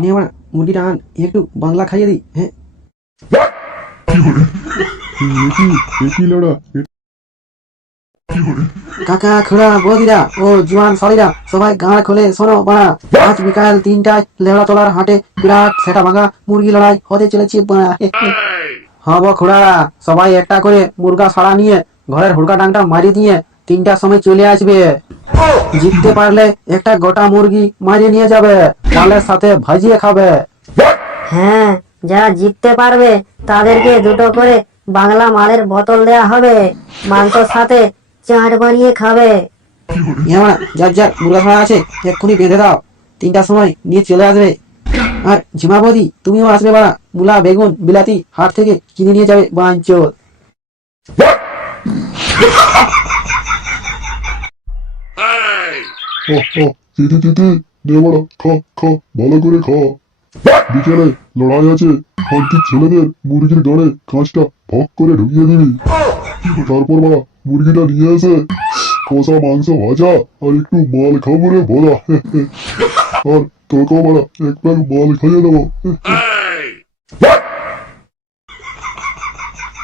নে বাড়া মুরগিটা আন, একটু বাংলা খাইয়ে দিই। হ্যাঁ একই লড়া কাকা খুড়া বৌদিরা ও জোয়ান সরিরা সবাই গাঁড় খোলে শোনো বাড়া, আজ বিকাল 3টায় লেওড়া তলার হাটে বিরাট সেটা ভাঙা মুরগি লড়াই হতে চলেছে বাড়া। হব খুড়ারা সবাই একটা করে মুরগা ছাড়া নিয়ে ঘরের হুড়কা ডাংটা মারি দিয়ে 3টার সময় চলে আসবে। জিততে পারলে একটা গোটা মুরগি মারিয়ে নিয়ে যাবে, মালের সাথে ভাজিয়ে খাবে। হ্যাঁ, যারা জিততে পারবে তাদেরকে দুটো করে বাংলা মালের বোতল দেয়া হবে, মাংসর সাথে চাট বানিয়ে খাবে। এবার যার যার মুরগা ছাড়া আছে এক্ষুনি বেঁধে দাও, 3টার সময় নিয়ে চলে আসবে। আর ঝিমা বৌদি তুমিও আসবে বাড়া, মূলা বেগুন বিলাতি হাট থেকে কিনে নিয়ে যাবে বাঞ্চোর। তিতি তিতি নে বড়া খা খা ভালো করে খা। বিকেলে লড়াই আছে, খানকির ছেলেদের মুরগির গাড়ে কাঁচটা ভক করে ঢুকিয়ে দিবি। তারপর বড়া মুরগিটা নিয়ে এসে কষা মাংস ভাজা আর একটু মাল খাবো রে বলা। আর তোকেও বড়া এক প্যাক মাল খাইয়ে দেবো।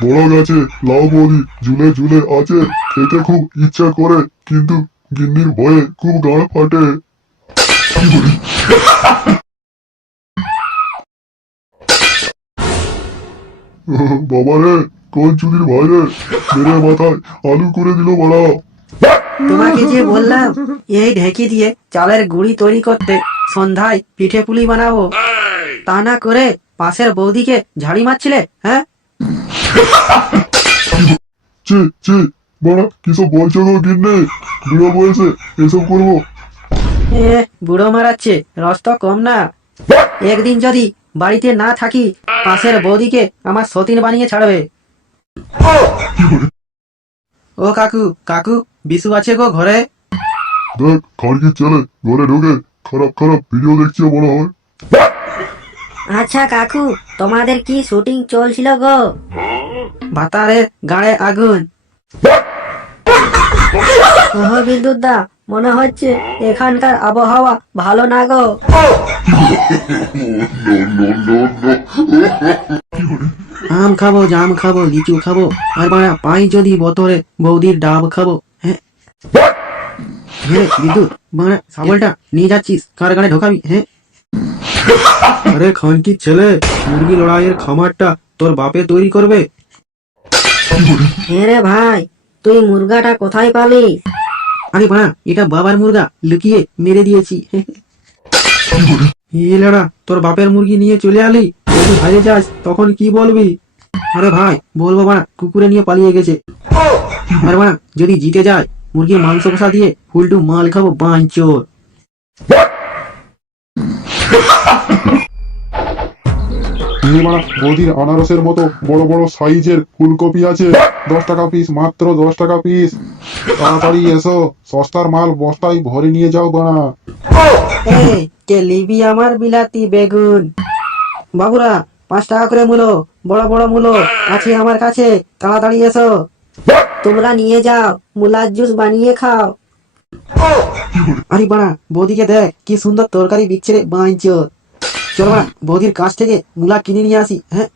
বড় গেছে লাউ বৌদি ঝুলে ঝুলে আছে, খেতে খুব ইচ্ছা করে কিন্তু গিন্নির ভয়ে খুব গাঁড় ফাটে। বাবা রে কোন চুরির ভাই রে, মেরে মাথায় আলু করে দিল বড়া। তোমাকে যে বললাম এই ঢেকি দিয়ে চালের গুঁড়ি তৈরি করতে, সন্ধ্যায় পিঠে পুলি বানাবো, তা না করে পাশের বৌদিকে ঝাড়ি মারছিলে। হ্যাঁ চে চে বড়া কিসব বলছো গো গিন্নি, বুড়ো বয়সে এসব করবো? এ বুড়ো মারাচ্ছে, রস তো কম না। একদিন যদি বাড়িতে না থাকি পাশের বৌদিকে আমার সতীন বানিয়ে ছাড়বে। ও কাকু কাকু বিশু আছে গো ঘরে? দেখ খানকির ছেলে ঘরে ঢুকে খারাপ খারাপ ভিডিও দেখছে মনে হয়। আচ্ছা কাকু, তোমাদের কি শুটিং চলছিল গো? ভাতারের গাড়ে আগুন। ওহ বিদ্যুৎ দা, মনে হচ্ছে এখানকার আবহাওয়া ভালো না গো। আম খাবো জাম খাবো লিচু খাবো আর বাড়া পাই যদি বতরে বৌদির ডাব খাবো। হ্যাঁ হ্যাঁ বিদ্যুৎ বাড়া সাবলটা নিয়ে যাচ্ছিস কার গাড়ে ঢোকাবি? হ্যাঁ আরে খানকির ছেলে, মুরগি লড়াইয়ের খামারটা তোর বাপে তৈরি করবে। হ্যাঁ রে ভাই, তুই মুরগাটা কোথায় পালি? আরে বাড়া এটা বাবার মুরগা, লুকিয়ে মেরে দিয়েছি। এ লড়া তোর বাপের মুরগি নিয়ে চলে আলি, যদি হারে যাস তখন কি বলবি? আরে ভাই বলবো বাড়া কুকুরে নিয়ে পালিয়ে গেছে। আরে বাড়া যদি জিতে যায় মুরগির মাংস কষা দিয়ে ফুলটু মাল খাবো বাঞ্চোর। বৌদির আনারসের মতো বড় বড় সাইজের ফুলকপি আছে, 10 টাকা পিস, মাত্র 10 টাকা পিস। তাড়াতাড়ি এসো, সস্তার মাল বস্তায় ভরে নিয়ে যাও বানা। এই কে লিবি আমার বিলাতি বেগুন? বাবুরা 5 টাকা করে মূলো, বড় বড় মূলো আছে আমার কাছে, তাড়াতাড়ি এসো। তোমরা নিয়ে যাও, মুলার জুস বানিয়ে খাও। আরে বাড়া বৌদিকে দেখ কি সুন্দর তরকারি বিকছে রে বাঞ্চোর। চল বাড়া বৌদির কাছ থেকে মূলা কিনে নিয়ে আসি। হ্যাঁ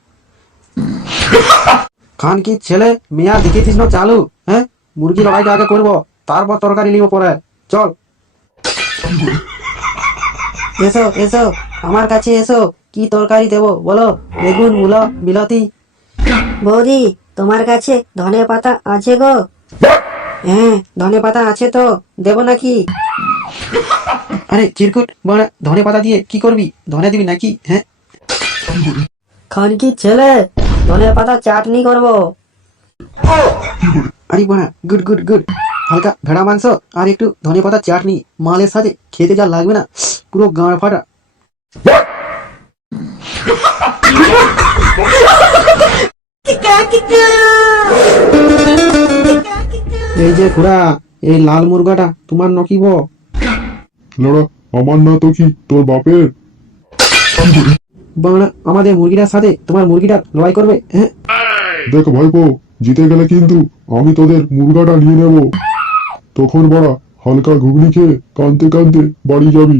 খান কি ছেলে মেয়া দেখেছিস না চালু? হ্যাঁ মুরগি লড়াইটা আগে করবো, তারপর তরকারি নিব পরে। চল এসো এসো আমার কাছে এসো, কি তরকারি দেবো বলো? বেগুন মূলা বিলাতি? বৌদি, তোমার কাছে ধনে পাতা আছে গো? হ্যাঁ ধনে পাতা আছে তো, দেবো নাকি? আরে চিরকুট বাড়া ধনে পাতা দিয়ে কি করবি? ধনে দিবি নাকি? হ্যাঁ খানকির ছেলে, ধনে পাতা চাটনি করবো। আরে বাড়া গুড গুড গুড, হালকা ভেড়া মাংস আর একটু ধনে পাতা চাটনি মালের সাথে খেতে যা লাগবে না, পুরো গাঁড় ফাটা। এই যে খুড়া, এই লাল মুরগাটা তোমার নকিব? লড়া আমার না তো কি তোর বাপের? বাংলা আমাদের মুরগিটার সাথে তোমার মুরগিটা লড়াই করবে? হ্যাঁ দেখ ভাইপো, জিতে গেলে কিন্তু আমি তোদের মুরগাটা নিয়ে নেব। তখন বড়া হালকা ঘুগনি খেয়ে কাঁদতে কাঁদতে বাড়ি যাবি।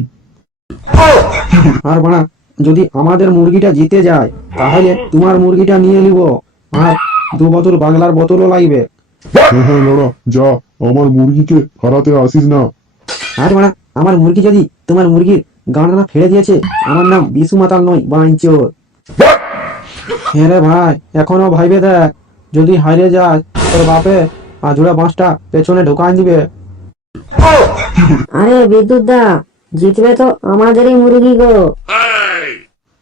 আর বাড়া যদি আমাদের মুরগিটা জিতে যায় তাহলে তোমার মুরগিটা নিয়ে নিব, আর 2 বোতল বাংলার বোতলও লাগবে। হ্যাঁ হ্যাঁ লড়া, যা, আমার মুরগিকে হারাতে আসিস না। আর মারা, আমার মুরগি যদি তোমার মুরগির গাঁড়া ফেলে দিয়েছে, আমার নাম বিশু মাতাল নয়, বাঞ্চোর। হ্যাঁ রে ভাই, এখনো ভাইবে দেখ, যদি হারিয়ে যায় তোর বাপে আজুড়া বাঁশটা পেছনে ঢোকান দিবে। আরে বিদ্যুৎ দা, জিতবে তো আমাদেরই মুরগি গো।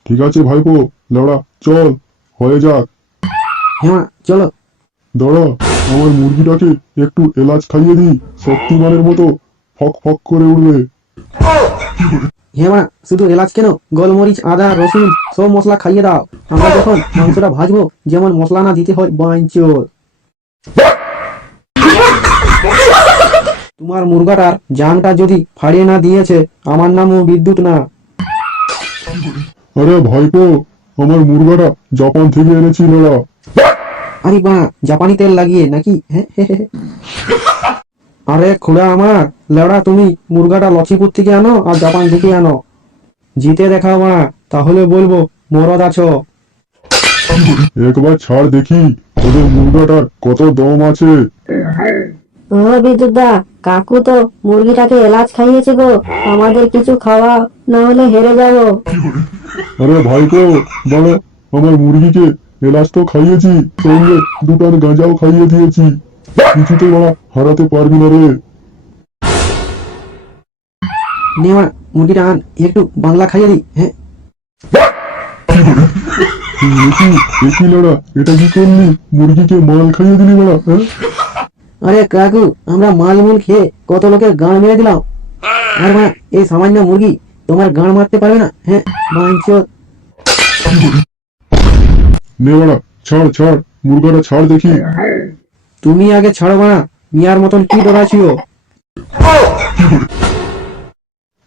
ঠিক আছে ভাইপো, লড়া চল, হয়ে যাক। হ্যাঁ মা, চলো। দাঁড়া, আমার মুরগিটাকে একটু এলাচ খাইয়ে দিই, শক্তিমানের মতো ফক ফক করে উঠবে। হ্যাঁ মা, শুধু এলাচ কেন, গোলমরিচ, আদা, রসুন সব মশলা খাইয়ে দাও। আমরা যখন মাংসটা ভাজবো যেমন মশলা না দিতে হয়, বাঞ্চোর। তোমার মুরগাটার জানটা যদি ফাড়িয়ে না দিয়েছে, আমার নামও বিদ্যুৎ না। আরে ভাইপো, আমার মুরগাটা জাপান থেকে এনেছি লড়া। আরে বা, জাপানি তেল লাগিয়ে নাকি? হ্যাঁ। আরে খুড়া আমার, লেওড়া তুমি মুরগাটা লক্ষ্মীপুর থেকে আনো আর জাপান থেকে আনো। জিতে দেখাও মা, তাহলে বলবো মরদ আছো। একবার ছাড় দেখি ওদের মুরগাটার কত দম আছে। ও বিদ্যুৎ দা, কাকু তো মুরগিটাকে এলাচ খাইয়েছে গো, আমাদের কিছু খাওয়া, না হলে হেরে যাবো। আরে ভাইপো, বলো, আমার মুরগিকে এলাচ তো খাইয়েছি, সঙ্গে 2 টান গাঁজাও খাইয়ে দিয়েছি, কিছুতে বলা হারাতে পারবি না রে। নে মা, মুরগিটা আন, একটু বাংলা খাইয়ে দিই। হ্যাঁ। একই লড়া, এটা কি করলি? মুরগিকে মাল খাইয়ে দিলি বড়া, হ্যাঁ? আরে কাকু, আমরা মালমূল খেয়ে কত লোকের গান মেরে দিলাম, আর মা এই সামান্য মুরগি তোমার গান মারতে পারবে না? হ্যাঁ বাঞ্চোর। নে বড়া, ছাড় ছাড়, মুরগাটা ছাড় দেখি। তুমি আগে ছাড়ো না, মিয়ার মতন কি ডরাছিও।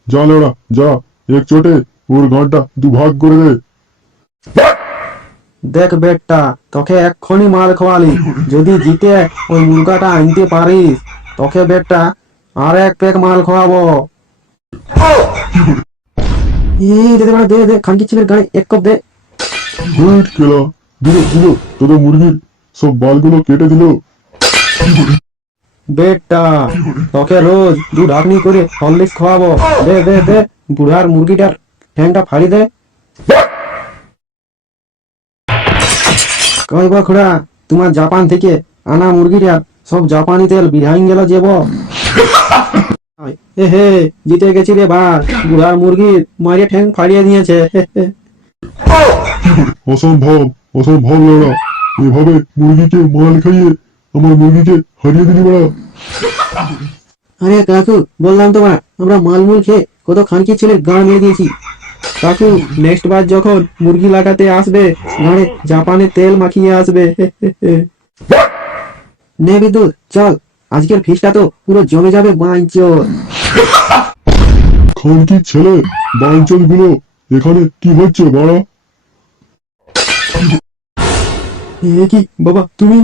যা লড়া যা, এক চোটে ওর গাঁটটা 2 ভাগ করে দে। দেখ বেটটা, তোকে এক্ষুনি মাল খাওয়ালি, যদি জিতে ওই মুরগাটা আনতে পারিস, তোকে বেটটা আর 1 প্যাক মাল খাওয়াবো। এই দে দে বাড়া, দে দে, খানকি ছেলের গাড়ি 1 কাপ দে। হুট খেলা, দিল তোদের মুরগির সব বালগুলো কেটে দিল। বেটটা, তোকে রোজ 2 ঢাকনি করে হরলিক্স খাওয়াবো। দে দে দে, বুড়ার মুরগিটার ঠ্যাংটা ফাড়ি দে। কইব খুড়া, তোমার জাপান থেকে আনা মুরগিটার সব জাপানি তেল বিধাইন গেল যেব। এ হে, জিতে গেছি রে ভাই, বুড়ার মুরগির মারে ঠ্যাং ফাড়িয়ে দিয়েছে। অসম্ভব অসম্ভব লড়া, এভাবে মুরগিকে মাল খাইয়ে আমার মুরগিকে হারিয়ে দিলি বড়া। আরে কাকু, বললাম তো মা, আমরা মালমুল খেয়ে কত খানকি ছেলের গান মেরে দিয়েছি। কাকু, নেক্সট বার যখন মুরগি লাগাতে আসবে, গাড়ে জাপানের তেল মাখিয়ে আসবে। নে বিদ্যুৎ, চল, আজকের ফিসটা তো পুরো জমে যাবে বাঞ্চোর। খানকির ছেলে, বাঞ্চল গুলো এখানে কি হচ্ছে বড়া? এ কি বাবা তুমি?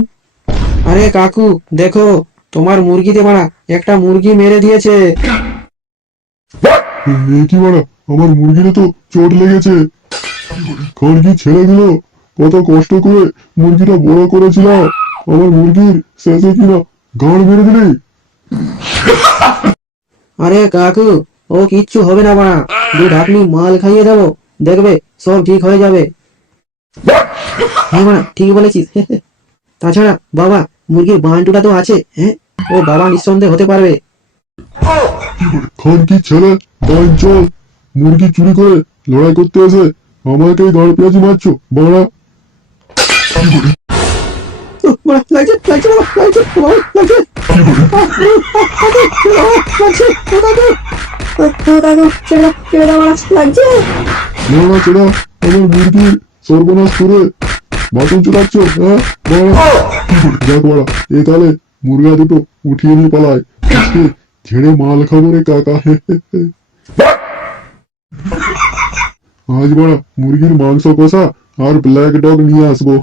আরে কাকু দেখো, তোমার মুরগিতে মারা একটা মুরগি মেরে দিয়েছে। এ কি বড়া, আমার মুরগিরে তো চোট লেগেছে। খানকির ছেলেগুলো, কত কষ্ট করে মুরগিটা বড় করেছিলাম, আমার মুরগির শেষে কিনা গাঁড় মেরে দিলি। আরে কাকু, ও কিচ্ছু হবে না মারা, 2 ঢাকনি মাল খাইয়ে দেবো, দেখবে সব ঠিক হয়ে যাবে। হ্যাঁ মারা, ঠিক বলেছিস। তাছাড়া বাবা, মুরগির বান্টুটা তো আছে, হ্যাঁ, ও বাবা নিঃসন্দেহে হতে পারবে। খানকির ছেলে, বাঞ্চল, মুরগি চুরি করে লড়াই করতে এসে আমাকেই গাঁড় পেঁয়াজি মারছো বড়া। মারা, লাগছে লাগছে বাবা, লাগছে বাবা, লাগছে। লড়া চেড়া, আমার মুরগির সর্বনাশ করে বাসন চড়াচ্ছ, হ্যাঁ বড়া। যাক বড়া, এ তাহলে মুরগা দুটো উঠিয়ে নিয়ে পালায়, আজকে ঝেড়ে মাল খাবো রে কাকা। আজ বড়া মুরগির মাংস কষা আর ব্ল্যাক ডগ নিয়ে আসবো।